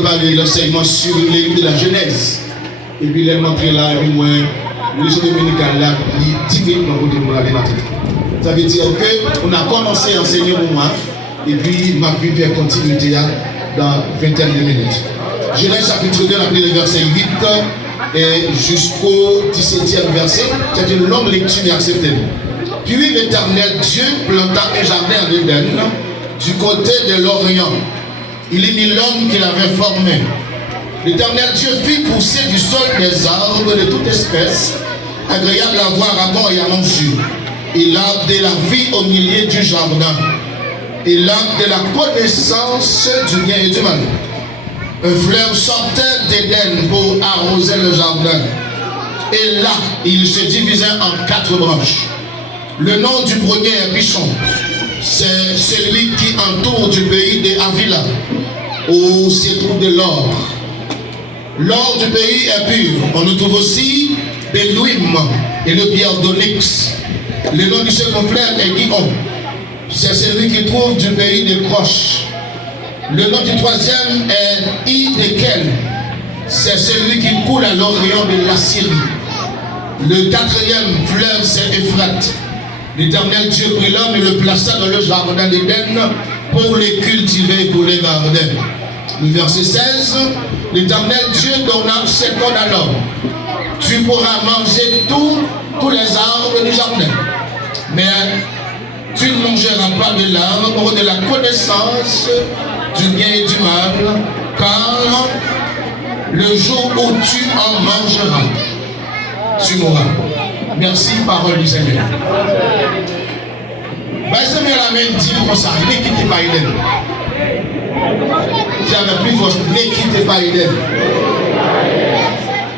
préparer l'enseignement sur les livres de la Genèse. Et puis, les montré là, et puis, moi, l'église dominicale là, il 10 minutes dans le côté de la matin. Ça veut dire qu'on a commencé à enseigner pour moi, et puis, ma vie va continuer dans 20 minutes. Genèse chapitre 2, après le verset 8 et jusqu'au 17e verset, c'est une longue lecture et acceptée. Puis l'Éternel Dieu planta un jardin en Éden du côté de l'Orient. Il y mit l'homme qu'il avait formé. L'Éternel Dieu fit pousser du sol des arbres de toute espèce, agréables à voir à bon et à manger. Et l'arbre de la vie au milieu du jardin, et l'arbre de la connaissance du bien et du mal. Un fleuve sortait d'Éden pour arroser le jardin. Et là, il se divisait en 4 branches. Le nom du premier est Pishon. C'est celui qui entoure du pays de Havila, où se trouve de l'or. L'or du pays est pur. On nous trouve aussi Bélouim et le pierre d'onyx. Le nom du second fleuve est Guillaume. C'est celui qui trouve du pays de Croche. Le nom du troisième est Idekel. C'est celui qui coule à l'orient de la Syrie. Le quatrième fleuve, c'est Euphrate. L'Éternel Dieu prit l'homme et le plaça dans le jardin d'Éden pour les cultiver, pour les garder. Le verset 16, l'Éternel Dieu donna cet ordre à l'homme. Tu pourras manger tous les arbres du jardin, mais tu ne mangeras pas de l'arbre de la connaissance du bien et du mal, car le jour où tu en mangeras, tu mourras. Merci, parole du Seigneur. Seigneur la main dit comme ça, ne quittez pas Eden. Dis avec plus force, ne quittez pas Eden.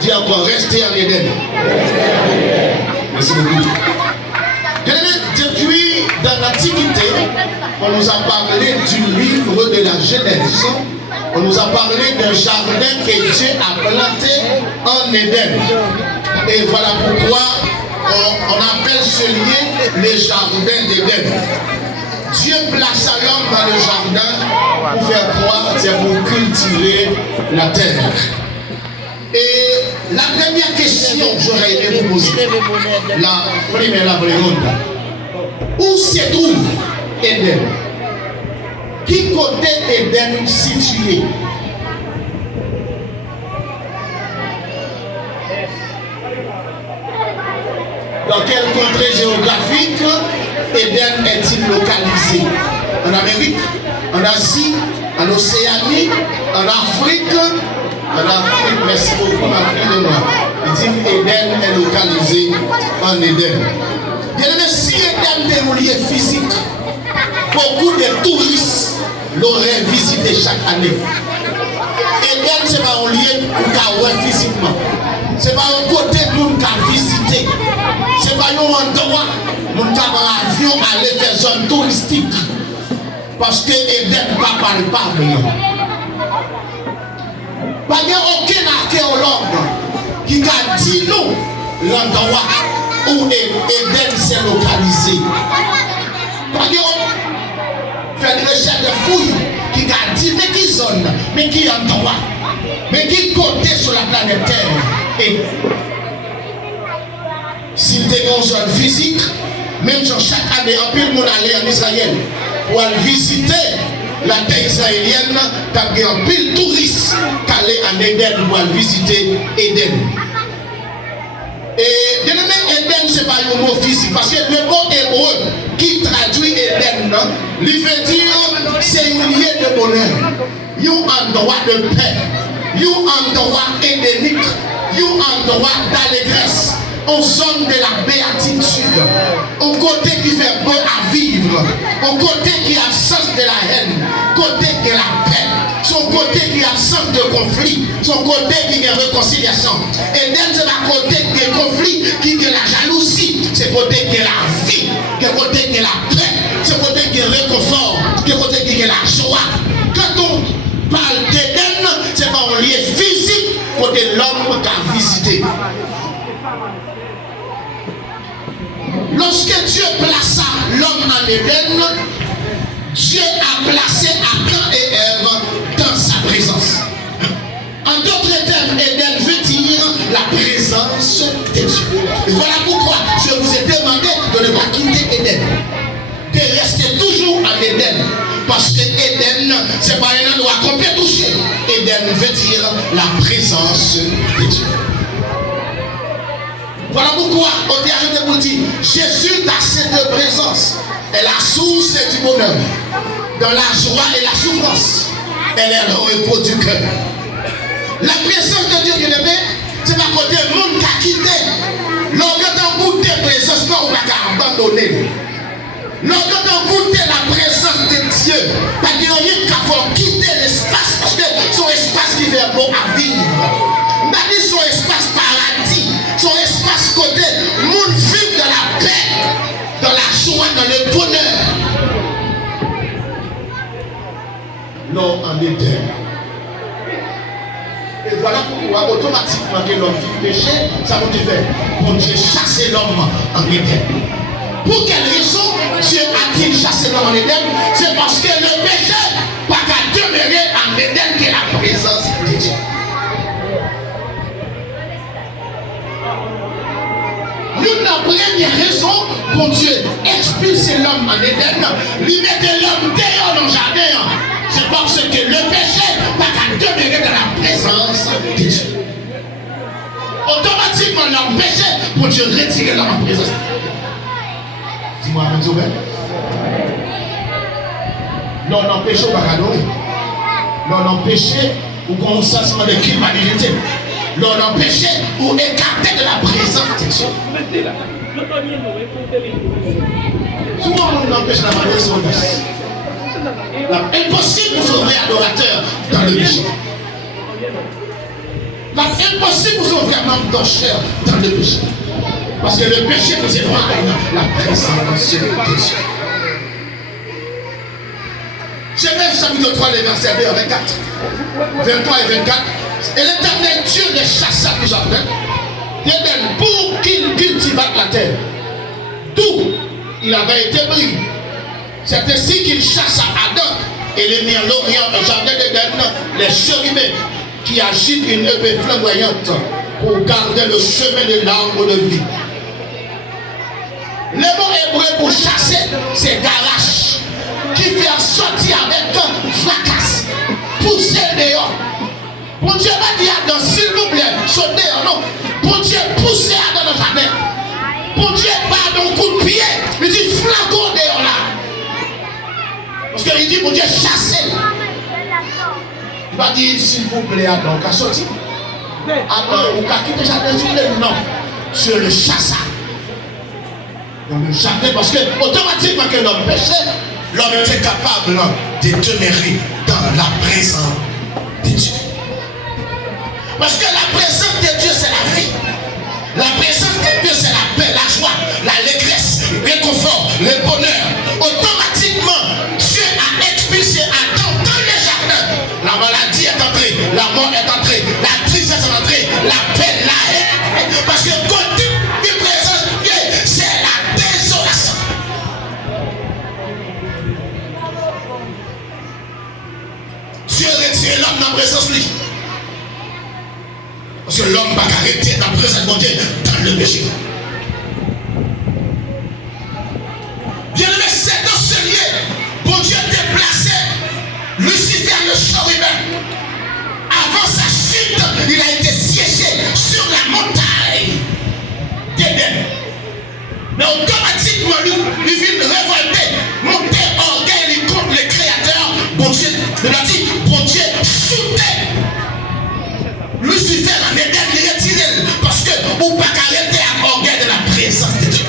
Dis encore, restez en Eden. Merci beaucoup. Depuis dans l'Antiquité, on nous a parlé du livre de la Genèse. On nous a parlé d'un jardin que Dieu a planté en Éden. Et voilà pourquoi on appelle ce lieu le jardin d'Éden. Dieu plaça l'homme dans le jardin pour faire quoi? C'est pour cultiver la terre. Et la première question que j'aurais aimé vous poser, la première pregunta, où se trouve Éden? Qui côté Éden situé? Dans quelle contrée géographique Éden est-il localisé? En Amérique, en Asie, en Océanie, en Afrique? En Afrique, merci beaucoup, en Afrique de Nord. Il dit qu'Éden est localisé en Éden. Bien aimé, si Éden est un lieu physique, beaucoup de touristes l'auraient visité chaque année. Éden, ce n'est pas un lieu pour qu'on physiquement. Ce n'est pas un côté pour qu'on visiter. Ce n'est pas un endroit pour qu'on prenne avion aller vers des zones touristiques. Parce que Éden n'est pas palpable. Il n'y a aucun archéologue qui a dit nous l'endroit où Éden s'est localisé. Il y a fait une recherche de fouilles qui a dit mais qui zone, mais qui endroit, mais qui côté sur la planète Terre. Et s'il était une zone physique, même sur chaque année, un peu de monde allait en Israël pour aller visiter la terre israélienne, il y a un peu de touristes qui allaient en Éden pour aller visiter Éden. Et bien aimé, Éden, ce n'est pas un mot physique, parce que le mot hébreu qui traduit Éden, lui veut dire c'est un lieu de bonheur, un endroit de paix, un endroit édénique, un endroit d'allégresse, une zone de la béatitude, un côté qui fait bon à vivre, un côté qui a absence de la haine, côté de la paix. Son côté qui a absence de conflit, son côté qui est réconciliation. Et même c'est la côté qui est conflit, qui est la jalousie, c'est côté qui est la vie, c'est côté qui est la paix, c'est côté qui est réconfort, c'est côté qui est la joie. Quand on parle d'Éden, c'est pas un lieu physique côté l'homme qui a visité. Lorsque Dieu plaça l'homme en Éden, Dieu a placé Adam et Ève dans sa présence. C'est pas un endroit qu'on peut toucher. Éden veut dire la présence de Dieu. Voilà pourquoi on dit à vous dire, Jésus dans cette présence est la source du bonheur, dans la joie et la souffrance. Elle est le repos du cœur. La présence de Dieu, bien aimé, c'est pas côté le monde qui a quitté. Lorsqu'on goûte la présence, on va abandonner. Lorsqu'on goûte la présence de Dieu, parce qu'il y a rien qu'à faire quitter l'espace, parce que son espace qui fait bon à vivre. On a dit son espace paradis, son espace côté, le monde vit dans la paix, dans la joie, dans le bonheur. Non, en Éden. Et voilà pourquoi automatiquement que l'homme vit péché, ça veut dire bon Dieu chasser l'homme en Éden. Pour quelle raison Dieu a-t-il chassé l'homme en Éden? C'est parce que le péché n'a qu'à demeurer en Éden, qui est la présence de Dieu. La première raison pour Dieu expulser l'homme en Éden, lui mettre l'homme dehors dans le jardin, c'est parce que le péché n'a qu'à demeurer dans la présence de Dieu. Automatiquement, l'homme péché pour Dieu retirer l'homme en présence. Dis-moi, Amen. Non, non, péché au baradon. Non, non, péché ou qu'on sentiment de culpabilité. Non, non, péché ou écarté de la présence de Dieu. Souvent, on empêche la manière sur impossible pour sauver adorateur dans le péché. Impossible pour sauver un homme d'enchère dans le péché. Parce que le péché nous éloigne la présence de Dieu. Genèse chapitre 3, les versets 2 à 24. 23 et 24. Et l'Éternel Dieu les chassa du jardin d'Éden pour qu'il cultivât la terre. Tout, il avait été pris. C'est ainsi qu'il chassa Adam et les mit en l'Orient, au jardin d'Éden, les chérubins qui agitent une épée flamboyante pour garder le chemin de l'arbre de vie. Le mot hébreu pour chasser, c'est garache, qui fait sortir avec un fracas, pousser dehors. Pour Dieu va dire Adam, s'il vous plaît, sautez dehors, non. Pour Dieu pousser Adam dans le jardin. Pour Dieu pas d'un coup de pied, il dit flagon dehors là. Parce qu'il dit pour Dieu chasser. Il va dire s'il vous plaît Adam, qu'a sorti. Adam, ou qu'a quitté le jardin, s'il vous plaît, non. Dieu le chassa. Dans le jardin, parce que automatiquement que l'homme péchait, l'homme était capable de demeurer dans la présence de Dieu. Parce que la présence de Dieu, c'est la vie. La présence de Dieu, c'est la paix, la joie, l'allégresse, le réconfort, le bonheur. Automatiquement, Dieu a expulsé Adam dans le jardin. La maladie est entrée, la mort est entrée, la tristesse est entrée, la paix, la haine. Parce que côté de présence de Dieu, c'est la désolation. Dieu retire l'homme dans la présence de lui. Parce que l'homme va arrêter dans la présence de Dieu dans le péché. Bien aimé, c'est dans ce lieu, bon Dieu déplacé Lucifer le chérubin. Avant sa chute, il a été siégé sur la montagne d'Éden. Mais automatiquement, lui vient révolter, monter orgueil contre le Créateur. Bon Dieu, il a dit, bon Dieu, shooter. Lucifer en Éden, il retiré parce que vous ne pouvez pas arrêter à orgueil de la présence de Dieu.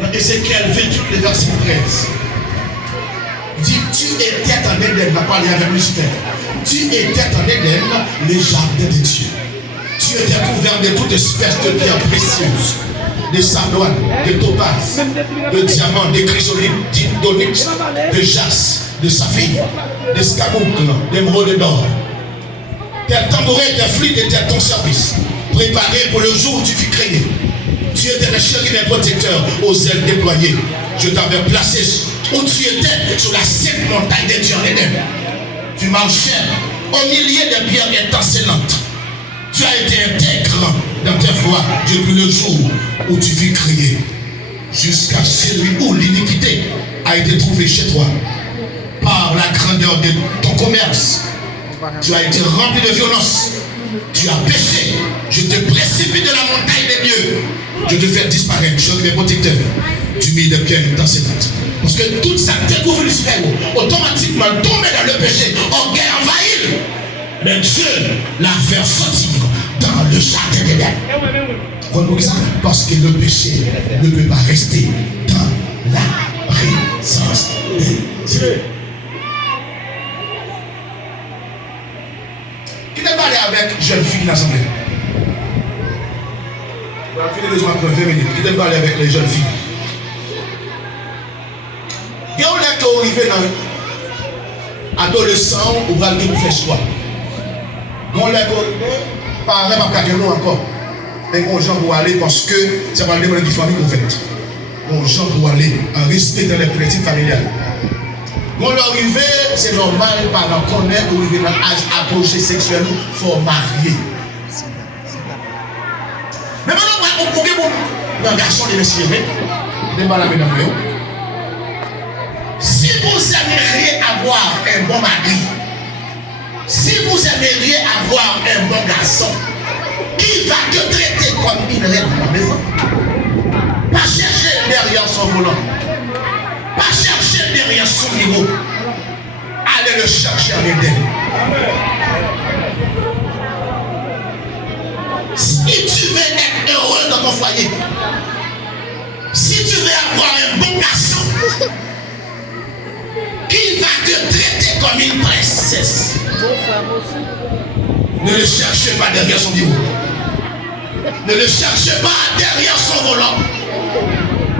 Dans Ézéchiel 28, le verset 13, il dit, tu étais en Éden, il a parlé avec Lucifer. Tu étais en Éden, le jardin de Dieu. Tu étais couvert de toute espèce de pierres précieuses, de sardoine, de topaz, de diamants, de chrysolite, d'onyx, de jaspe, de saphir, d'escarboucle, d'émeraude d'or. Tes tambourins, tes flûtes étaient à ton service, préparés pour le jour où tu fus créé. Tu étais le chérubin protecteur aux ailes déployées. Je t'avais placé où tu étais sur la sainte montagne de Dieu en Éden. Tu marchais au milieu des pierres étincelantes. Tu as été intègre dans tes voies depuis le jour où tu fus créé. jusqu'à celui où l'iniquité a été trouvée chez toi. Par la grandeur de ton commerce, tu as été rempli de violence. Tu as péché. Je te précipite de la montagne des lieux. Je te fais disparaître, je suis mes protecteurs. Tu mets de pierre dans ses pattes. Parce que toute sa découvre Lucifer, automatiquement tombé dans le péché, orgueil envahit. Mais Dieu l'a fait sortir dans le jardin d'Éden. Parce que le péché ne peut pas rester dans la présence de Dieu. Qui t'a parlé avec une jeune fille dans l'assemblée? On va finir les jours après 20 minutes. Qui t'a parlé avec les jeunes filles? Il y a un qui est arrivé dans l'adolescent ou va le faire choix. Donc, on l'a pas vraiment encore. Mais on gens pour aller parce que ça va demander des familles ouvertes. On gens pour aller en respect dans les politiques familiales. Quand l'arrivée, c'est normal, par connaître ou arriver dans l'âge apogée sexuel, il faut marier. Mais maintenant, on peut un garçon de messieurs, il n'est pas la mesdames. Si vous aimeriez avoir un bon mari, si vous aimeriez avoir un bon garçon, qui va te traiter comme une reine dans la maison? Pas chercher derrière son volant. Pas chercher derrière son niveau. Allez le chercher en Éden. Si tu veux être heureux dans ton foyer, si tu veux avoir un bon garçon qui va te traiter comme une princesse, ne le cherchez pas derrière son niveau. Ne le cherchez pas derrière son volant.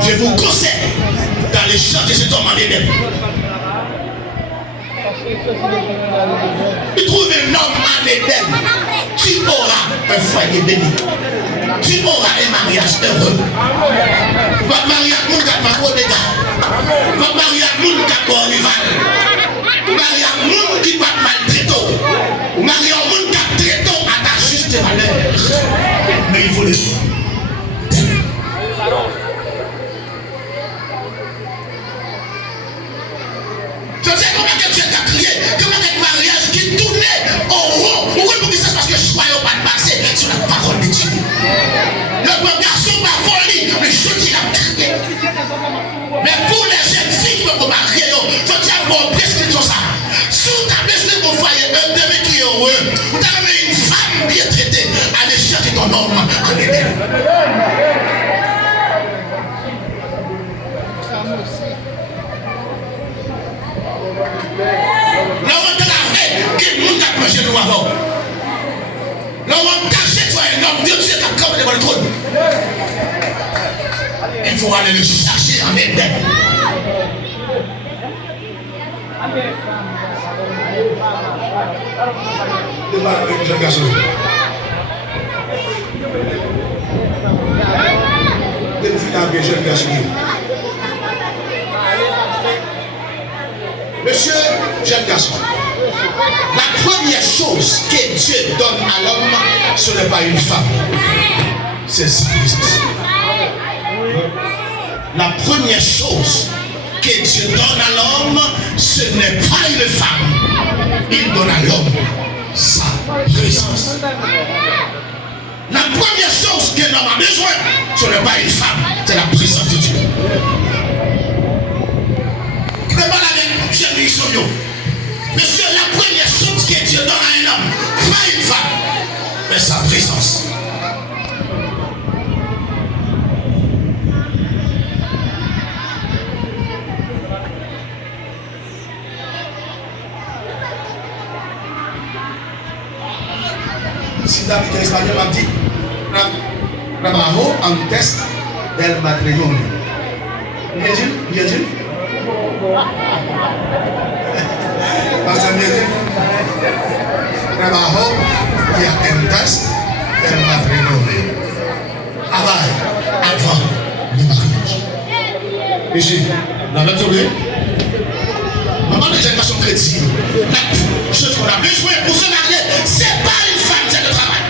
Je vous conseille d'aller chercher cet homme en Éden. Tu trouves un homme en Éden, tu auras un foyer béni. Tu auras un mariage heureux. Votre mariage, mon gars, ma gros dégâts. Votre mariage, mon gars, mon rival. Mariage, mon qui va maltraiter. Mariage, mon qui traite à ta juste valeur. Mais il faut le dire. Je sais comment tu as crié, comment un mariage qui tournait au rond. Pourquoi pour ça? Parce que je ne croyais pas de passer sur la parole de Dieu. Le bon garçon m'a volé, mais je dis la crié. Mais pour les jeunes filles qui vont marier, je tiens à vous prescription ça. Si vous avez besoin de foyer, un bébé qui est heureux, vous avez une femme bien traitée, allez chercher ton homme en Éden. Là on t'a fait que nous t'a prêché nous avant. Là on t'a fait toi un homme, Dieu t'a comme devant le trône. Il faut aller le chercher en Éden. Jeune garçon. Jeune garçon. Monsieur, jeune garçon, la première chose que Dieu donne à l'homme, ce n'est pas une femme, c'est sa présence. La première chose que Dieu donne à l'homme, ce n'est pas une femme, il donne à l'homme sa présence. La première chose que l'homme a besoin, ce n'est pas une femme, c'est la présence de Dieu. Monsieur, la première chose que Dieu donne à un homme, pas une femme, mais sa présence. Si David espagnol m'a dit, trabajo antes del matrimonio. Bien dit? Pastor Miguel trabajó y antes del matrimonio. Avant le mariage. Ici, dans notre vie, maman de génération chrétienne, la chose qu'on a besoin pour se marier, c'est pas une femme, c'est le travail.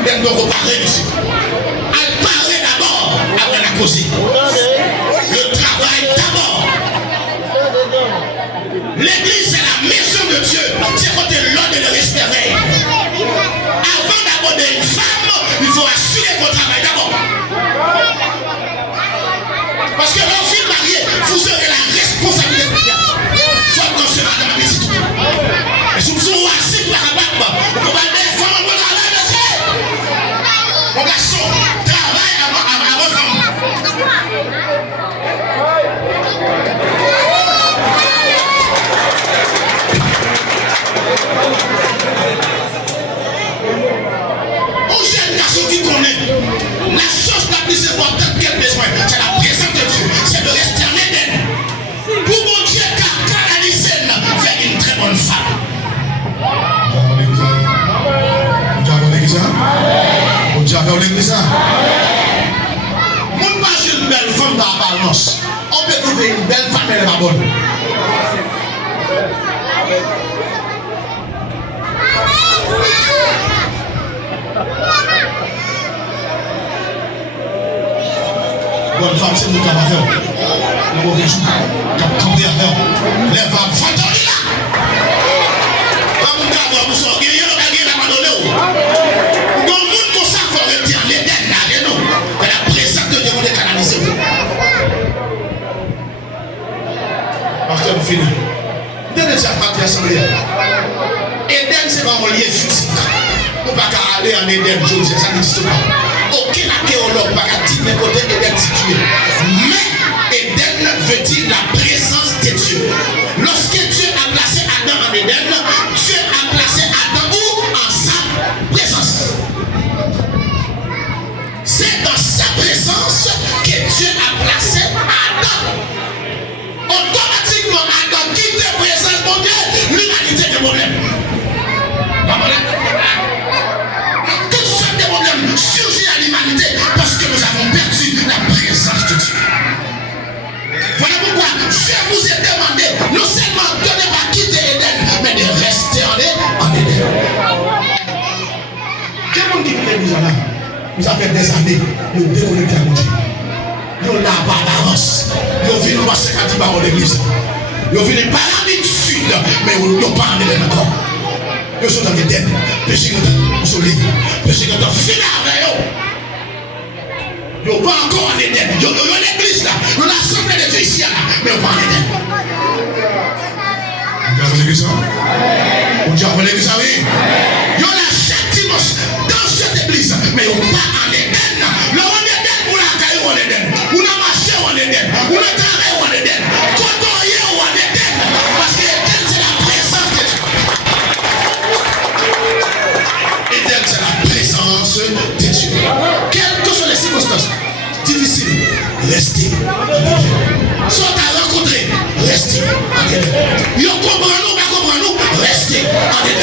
Eden doit reparler ici. Elle parlait d'abord avant la cause. Le travail d'abord. L'église, c'est la maison de Dieu. C'est quand l'ordre de le respirer. Avant d'aborder une femme, il faut assurer qu'on travaille d'abord. Parce que l'enfant marié, vous aurez la responsabilité. Soit quand c'est madame petite. Et si vous êtes assis par la barbe, vous allez des femmes en travail de ça. Mon garçon, travaille avant femme. Un jeune garçon qui connaît la chose la plus importante qu'elle a besoin, c'est la présence de Dieu, c'est de rester en Éden. Pour mon Dieu, car canaliser fait une très bonne femme. Vous avez l'église? Vous avez l'église? Mon pas une belle femme dans la balance. On peut trouver une belle femme, elle est pas bonne. Bonne femme, c'est nous qui avons fait. Le mauvais jour, qui a campé à faire. Les femmes, fantômes là. Pas mon gars, vous sortez, il y a un gars qui a abandonné. Dans le monde comme ça, il faut retirer l'Éden là, et non. Mais la présence de Dieu, vous les canalisez. Pasteur, vous finissez. Vous avez déjà parti à l'assemblée. Éden, c'est vraiment lié physique. Vous ne pouvez pas aller en Éden, ça n'existe pas. Aucun archéologue ne peut pas dire mais côté Éden situé. Mais Éden veut dire la présence de Dieu. Lorsque Dieu a placé Adam en Éden, Dieu a placé Adam où? En sa présence. C'est dans sa présence que Dieu a placé Adam. Automatiquement, Adam quitte la présence de Dieu, l'humanité des problèmes. Surgit à l'humanité parce que nous avons perdu la présence de Dieu. Voilà pourquoi je vous ai demandé non seulement de ne pas quitter Éden, mais de rester en Éden. Quel monde qui vit l'église là? Vous avez des années, nous déconnectons à Dieu. Nous n'avons pas d'avance. Nous venons passer à Diba en l'église. Nous venons pas l'habitude, mais nous n'avons pas en Éden encore. Nous sommes dans l'Éden. Péché que nous sommes libres. Péché que nous sommes finis avec eux. Nous ne sommes pas encore en Éden. Nous sommes dans l'église là. Nous sommes l'assemblée de Dieu ici là. Mais nous ne sommes pas en Éden. Vous avez l'église là? Vous avez l'église là, oui? Nous sommes là chaque dimanche dans cette église. Mais nous ne sommes pas en Éden. Nous sommes en Éden. Nous sommes en Éden. Nous sommes marché en Éden. Nous sommes travaillé en Éden. Côtoyé en Éden. Parce que Éden c'est la présence de Dieu. Éden, c'est la présence de Dieu. Quelles que soient les circonstances difficiles, restez en Éden. Soit à rencontrer, restez en Éden. Yo comprends-nous, pas comprends-nous, restez en Éden.